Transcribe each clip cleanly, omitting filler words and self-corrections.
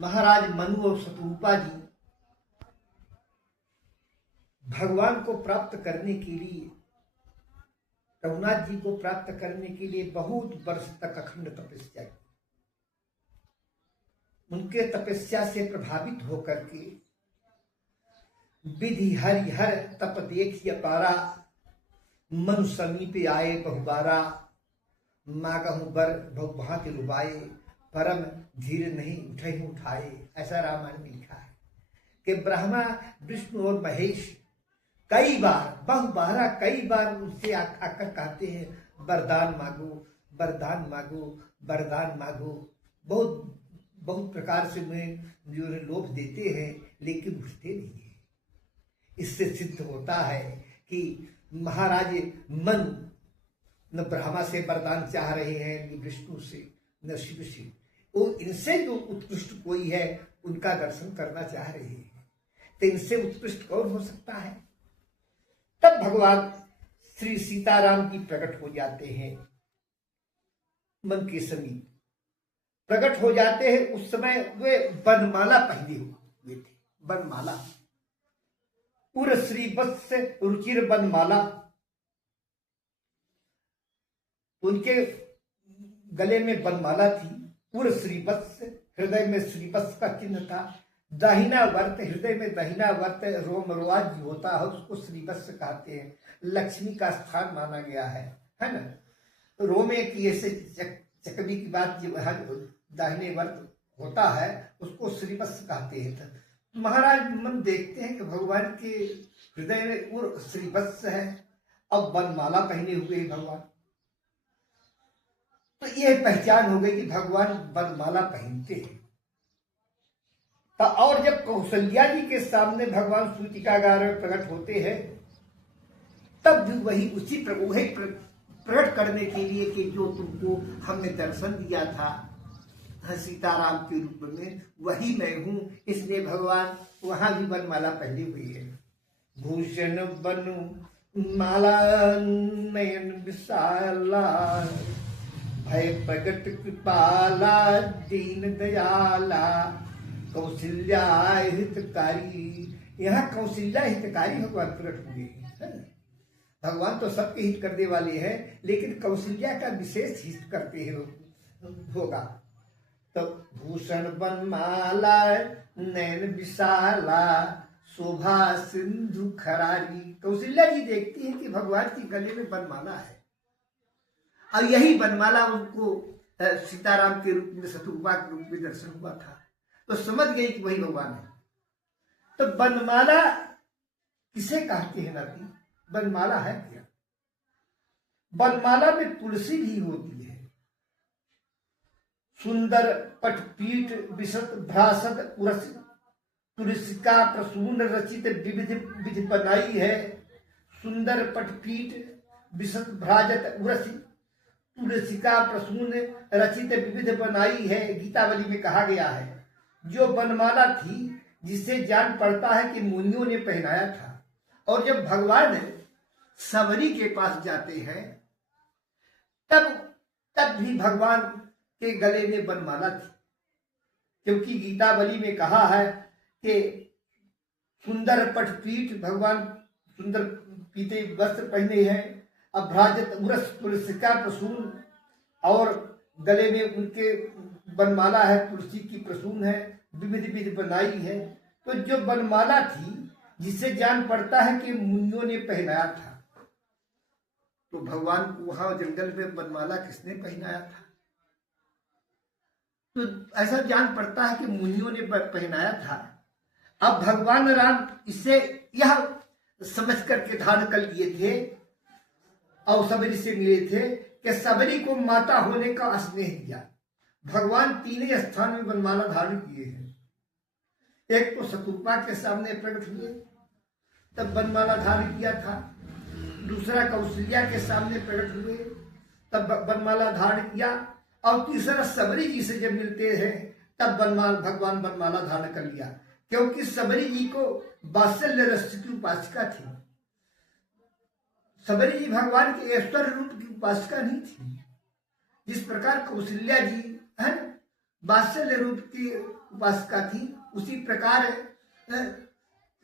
महाराज मनु और शतरूपा जी भगवान को प्राप्त करने के लिए, रघुनाथ जी को प्राप्त करने के लिए बहुत वर्ष तक अखंड तपस्या की। उनके तपस्या से प्रभावित होकर के विधि हरिहर तप देखिय पारा, मनु समीप आए बहुबारा, मागहु बर बहु भांति रुबाए, परम धीर नहीं उठे उठाए। ऐसा रामायण में लिखा है कि ब्रह्मा विष्णु और महेश कई बार बहुबारा कई बार उनसे आकर कहते हैं वरदान मांगो, वरदान मांगो, वरदान मांगो। बहुत बहुत प्रकार से में जो लोभ देते हैं, लेकिन उठते नहीं है। इससे सिद्ध होता है कि महाराज मनु न ब्रह्मा से वरदान चाह रहे हैं, न विष्णु से, न शिव से। वो इनसे जो उत्कृष्ट कोई है उनका दर्शन करना चाह रहे हैं, तो इनसे उत्कृष्ट कौन हो सकता है। तब भगवान श्री सीताराम जी प्रकट हो जाते हैं, मन के समीप प्रकट हो जाते हैं। उस समय वे बनमाला पहने हुए थे, बनमाला, उर श्री वत्स रुचिर बनमाला। उनके गले में बनमाला थी, उर श्रीवत्स, हृदय में श्रीवत्स का चिन्ह था। दाहिना वर्त, हृदय में दाहिना वर्त रोम रोआज होता है, उसको श्रीवत्स कहते हैं। लक्ष्मी का स्थान माना गया है ना। रोमे की ऐसे चकवी की बात जो दाहिने वर्त होता है उसको श्रीवत्स कहते हैं। महाराज मन देखते हैं कि भगवान के हृदय में उर श्रीवत्स है, अब बनमाला पहने हुए भगवान। तो यह पहचान हो गई कि भगवान बनमाला पहनते हैं। तो और जब कौशल्या जी के सामने भगवान सूतिकागार में प्रकट होते हैं, तब भी वही उसी प्रकट करने के लिए कि जो तुमको हमने दर्शन दिया था सीताराम के रूप में, वही मैं हूं। इसलिए भगवान वहां भी बनमाला पहनी हुई है। भूषण बनु माला नयन विशाला, भय प्रगट कृपाला दीन दयाला, कौशल्या हितकारी। यहाँ कौशल्या हितकारी भगवान प्रकट हुए हैं। भगवान तो सबके हित करने वाले हैं, लेकिन कौशल्या का विशेष हित करते हैं होगा। तो भूषण बनमाला नयन विशाला, शोभा सिंधु खरारी। कौशल्या जी देखती है कि भगवान की गले में बनमाला है, और यही बनमाला उनको सीताराम के रूप में, शतरूपा के रूप में दर्शन हुआ था। तो समझ गई कि वही भगवान है। तो बनमाला किसे कहते हैं नाती? बनमाला है क्या? बनमाला में तुलसी भी होती है। सुंदर पटपीठ विशत भ्रासद उरस, तुलसी का प्रसून रचित विविध विधि बनाई है। सुंदर पटपीठ विशत भ्राजत उरसी, तुलसी का प्रसून रचित विविध बनाई है। गीतावली में कहा गया है, जो बनमाला थी जिससे जान पड़ता है कि मुनियों ने पहनाया था। और जब भगवान सबरी के पास जाते हैं, तब भी भगवान के गले में बनमाला थी, क्योंकि गीतावली में कहा है कि सुंदर पटपीठ, भगवान सुंदर पीते वस्त्र पहने हैं, अभ्राजत उरस तुलसी का प्रसून, और गले में उनके बनमाला है, तुलसी की प्रसून है, विविध विधि बनाई है। तो जो बनमाला थी जिससे जान पड़ता है कि मुनियों ने पहनाया था, तो भगवान को वहां जंगल में बनमाला किसने पहनाया था? तो ऐसा जान पड़ता है कि मुनियों ने पहनाया था। अब भगवान राम इसे यह समझ करके धारण कर लिए थे और सबरी से मिले थे कि सबरी को माता होने का स्नेह दिया। भगवान तीन स्थान में बनमाला धारण किए हैं। एक तो शतरूपा के सामने प्रकट हुए, तब बनमाला धारण किया था। दूसरा कौशल्या के सामने प्रकट हुए, तब बनमाला धारण किया। और तीसरा सबरी जी से जब मिलते हैं, तब भगवान बनमाला धारण कर लिया, क्योंकि सबरी जी को वात्सल्य रस की उपासिका थी। सबरी जी भगवान के ऐश्वर्य रूप की उपासिका नहीं थी। जिस प्रकार कौशल्या जी है वात्सल्य रूप की उपासका थी। उसी प्रकार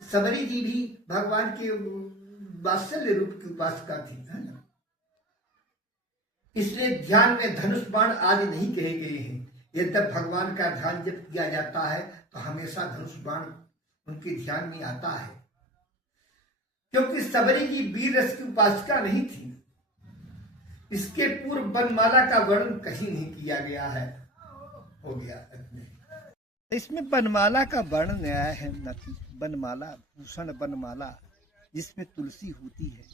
सबरी जी भी भगवान के वात्सल्य रूप की उपासका थी, है ना। इसलिए ध्यान में धनुष बाण आदि नहीं कहे गए हैं। यदि भगवान का ध्यान जब किया जाता है तो हमेशा धनुष बाण उनके ध्यान में आता है, क्योंकि सबरी जी वीर रस की उपासका नहीं थी। इसके पूर्व वनमाला का वर्णन कहीं नहीं किया गया है। हो गया इसमें वनमाला का वर्णन आया है न कि वनमाला, भूषण वनमाला जिसमें तुलसी होती है,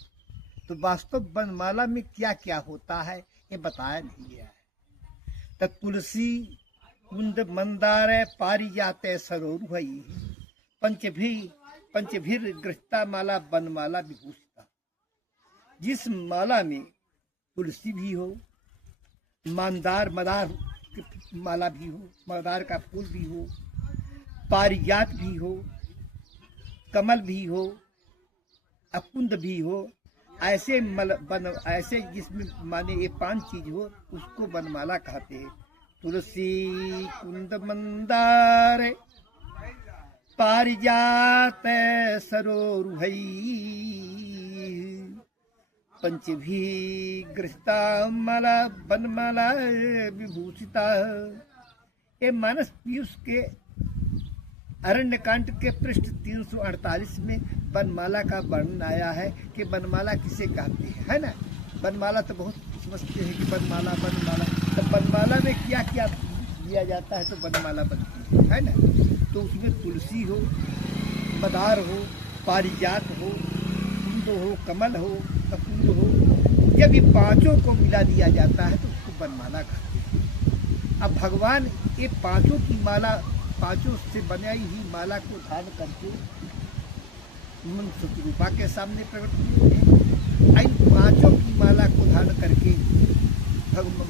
तो वास्तव वनमाला में क्या क्या होता है ये बताया नहीं गया है। तो तुलसी कुंद मंदार पारिजात सरोरुहई पंचभीर गृहता माला वनमाला विभूषिता। जिस माला में तुलसी भी हो, मदार माला भी हो, मदार का फूल भी हो, पारिजात भी हो, कमल भी हो, अकुंद भी हो, ऐसे जिसमें माने ये 5 चीज हो उसको वनमाला कहते हैं। तुलसी कुंद मंदार पारिजात सरोरुहई पंचभी गृहता माला वनमाला विभूषिता। ये मानस पीयूष के अरण्यकांड के पृष्ठ 348 में वनमाला का वर्णन आया है कि वनमाला किसे कहते हैं, है ना। वनमाला तो बहुत समझते हैं कि वनमाला तो वनमाला में क्या क्या दिया जाता है तो वनमाला बनती है ना। तो उसमें तुलसी हो, मदार हो, पारिजात हो, कुंद हो, कमल हो, कपूर हो, जब ये 5 को मिला दिया जाता है तो उसको वनमाला कहते हैं। अब भगवान ये 5 की माला, 5 से बनाई हुई माला को धारण करके शत्रुपा के सामने प्रकट हुए थे। इन 5 की माला को धारण करके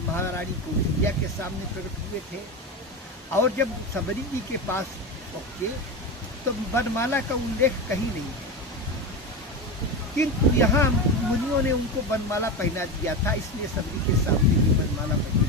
महारानी कौशल्या के सामने प्रकट हुए थे। और जब सबरी जी के पास पहुंचे तो वनमाला का उल्लेख कहीं नहीं है, किंतु यहाँ मुनियों ने उनको वनमाला पहना दिया था, इसलिए सबरी के सामने भी वनमाला पहनी।